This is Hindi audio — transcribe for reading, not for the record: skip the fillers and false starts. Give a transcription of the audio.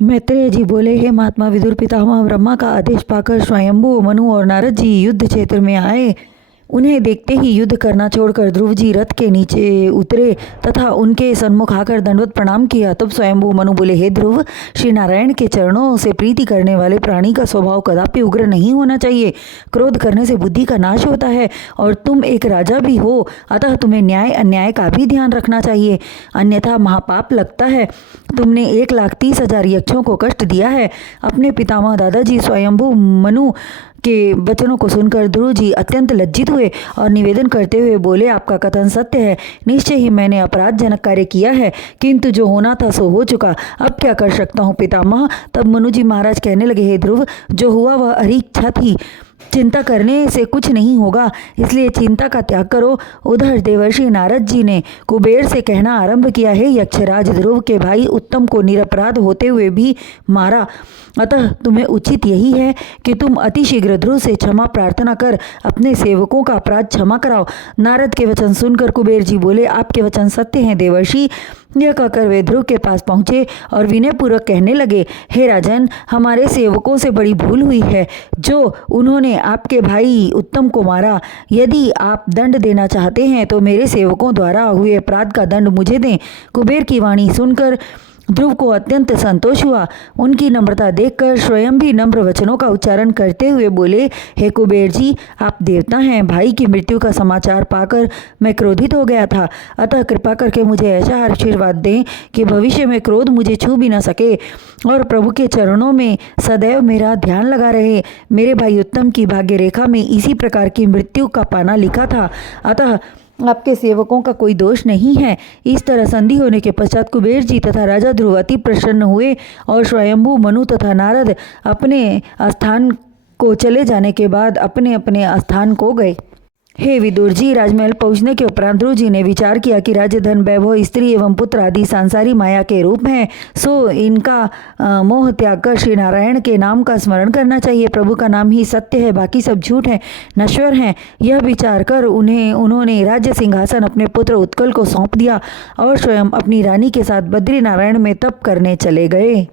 मैत्रेय जी बोले, हे महात्मा विदुर, पितामह ब्रह्मा का आदेश पाकर स्वयंभू मनु और नारद जी युद्ध क्षेत्र में आए। उन्हें देखते ही युद्ध करना छोड़कर ध्रुव जी रथ के नीचे उतरे तथा उनके सन्मुख आकर दंडवत प्रणाम किया। तब स्वयंभू मनु बोले, हे ध्रुव, श्री नारायण के चरणों से प्रीति करने वाले प्राणी का स्वभाव कदापि उग्र नहीं होना चाहिए। क्रोध करने से बुद्धि का नाश होता है और तुम एक राजा भी हो, अतः तुम्हें न्याय अन्याय का भी ध्यान रखना चाहिए, अन्यथा महापाप लगता है। तुमने 1,30,000 यक्षों को कष्ट दिया है। अपने पितामह दादाजी स्वयंभू मनु के वचनों को सुनकर ध्रुव जी अत्यंत लज्जित हुए और निवेदन करते हुए बोले, आपका कथन सत्य है। निश्चय ही मैंने अपराधजनक कार्य किया है, किंतु जो होना था सो हो चुका। अब क्या कर सकता हूँ पितामह। तब मनु जी महाराज कहने लगे, हे ध्रुव, जो हुआ वह हरी इच्छा थी, चिंता करने से कुछ नहीं होगा, इसलिए चिंता का त्याग करो। उधर देवर्षि नारद जी ने कुबेर से कहना आरंभ किया, हे यक्षराज, ध्रुव के भाई उत्तम को निरपराध होते हुए भी मारा, अतः तुम्हें उचित यही है कि तुम अतिशीघ्र ध्रुव से क्षमा प्रार्थना कर अपने सेवकों का अपराध क्षमा कराओ। नारद के वचन सुनकर कुबेर जी बोले, आपके वचन सत्य हैं देवर्षि। यह कहकर वे ध्रुव के पास पहुँचे और विनयपूर्वक कहने लगे, हे राजन, हमारे सेवकों से बड़ी भूल हुई है जो उन्होंने आपके भाई उत्तम को मारा। यदि आप दंड देना चाहते हैं तो मेरे सेवकों द्वारा हुए अपराध का दंड मुझे दें। कुबेर की वाणी सुनकर ध्रुव को अत्यंत संतोष हुआ। उनकी नम्रता देखकर स्वयं भी नम्र वचनों का उच्चारण करते हुए बोले, हे कुबेर जी, आप देवता हैं। भाई की मृत्यु का समाचार पाकर मैं क्रोधित हो गया था, अतः कृपा करके मुझे ऐसा आशीर्वाद दें कि भविष्य में क्रोध मुझे छू भी न सके और प्रभु के चरणों में सदैव मेरा ध्यान लगा रहे। मेरे भाई उत्तम की भाग्य रेखा में इसी प्रकार की मृत्यु का पाना लिखा था, अतः आपके सेवकों का कोई दोष नहीं है। इस तरह संधि होने के पश्चात कुबेर जी तथा राजा ध्रुव अति प्रसन्न हुए और स्वयंभू मनु तथा नारद अपने स्थान को चले जाने के बाद अपने अपने स्थान को गए। हे विदुर जी, राजमहल पहुंचने के उपरांत ध्रुव जी ने विचार किया कि राज्य, धन, वैभव, स्त्री एवं पुत्र आदि सांसारी माया के रूप हैं, सो इनका मोह त्याग कर श्री नारायण के नाम का स्मरण करना चाहिए। प्रभु का नाम ही सत्य है, बाकी सब झूठ है, नश्वर हैं। यह विचार कर उन्होंने राज्य सिंहासन अपने पुत्र उत्कल को सौंप दिया और स्वयं अपनी रानी के साथ बद्री नारायण में तप करने चले गए।